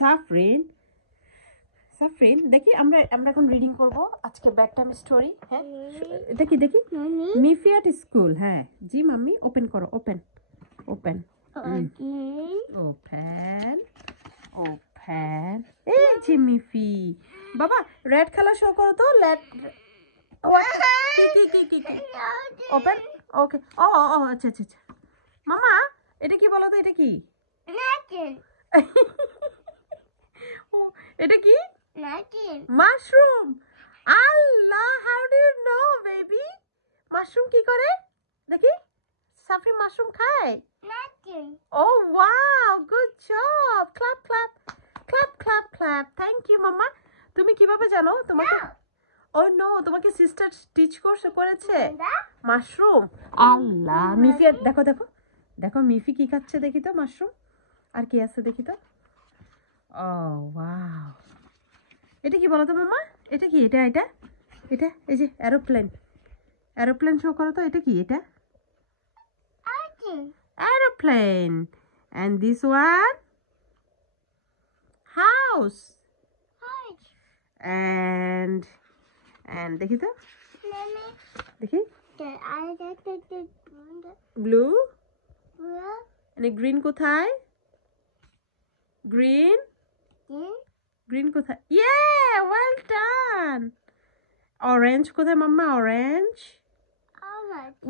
সাফরিন সাফরিন দেখি আমরা এখন রিডিং করব আজকে ব্যাক টাইম স্টোরি। হ্যাঁ দেখি মিফি এট স্কুল। হ্যাঁ জি মাম্মি ওপেন করো ওপেন ওপেন এই যে মিফি বাবা রেড খেলা শো করো তো কি ওপেন ওকে ও আচ্ছা আচ্ছা আচ্ছা মামা এটা কি বলো তো এটা কি এটা কি মাশরুম আল্লাহ how do you know baby mushroom কি করে দেখি সাফরি মাশরুম খায় ও wow good job clap clap clap clap clap thank you mamma তুমি কিভাবে জানো তোমাকে ও নো তোমাকে সিস্টার টিচ করেছে মাশরুম আল্লাহ মিফি দেখো দেখো দেখো মিফি কি খাচ্ছে দেখি তো মাশরুম আর কি আছে দেখি তো ও ওয়াও এটা কি বলো তো মাম্মা এটা কি এটা এই যে এরোপ্লেন শো করো তো এটা কি এটা aeroplane and this one house and দেখি তো দেখি blue and green কোথায় green কোথায় yeah well done orange কোথায় মাম্মা orange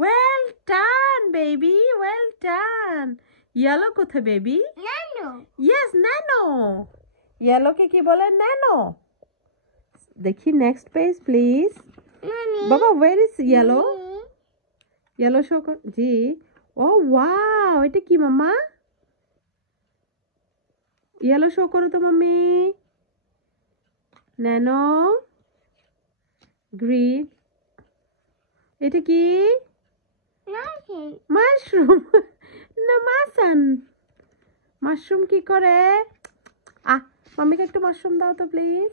well done baby well done yellow কোথায় baby yes nano yellow কে কি বলে nano দেখি next page please বাবা where is yellow show কর জি oh wow এটা কি মাম্মা yellow show করো তো মাম্মি nano green এটা কি মাশরুম না মাশরুম কি করে মাম্মিকে একটু মাশরুম দাও তো please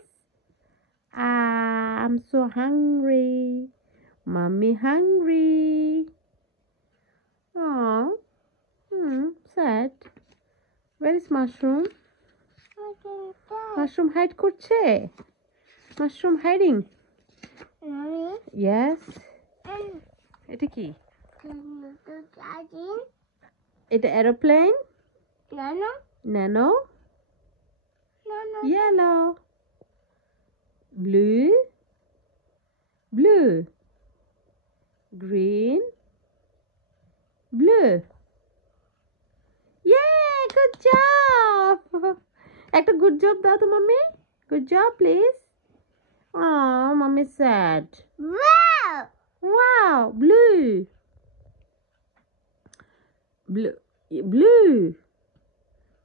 I'm so hungry mommy hungry oh sad where is mushroom hide করছে mushroom hiding yes এটা কি এটা aeroplane nano yellow blue green blue yay good job একটা good job দাও তো mummy good job please oh mommy sad wow blue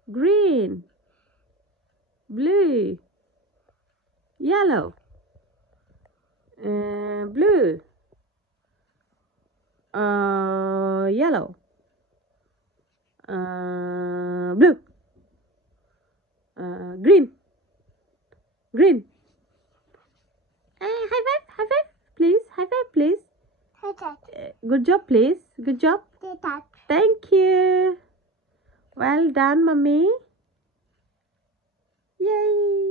green blue yellow blue yellow blue green high five please good job please good job thank you well done mommy yay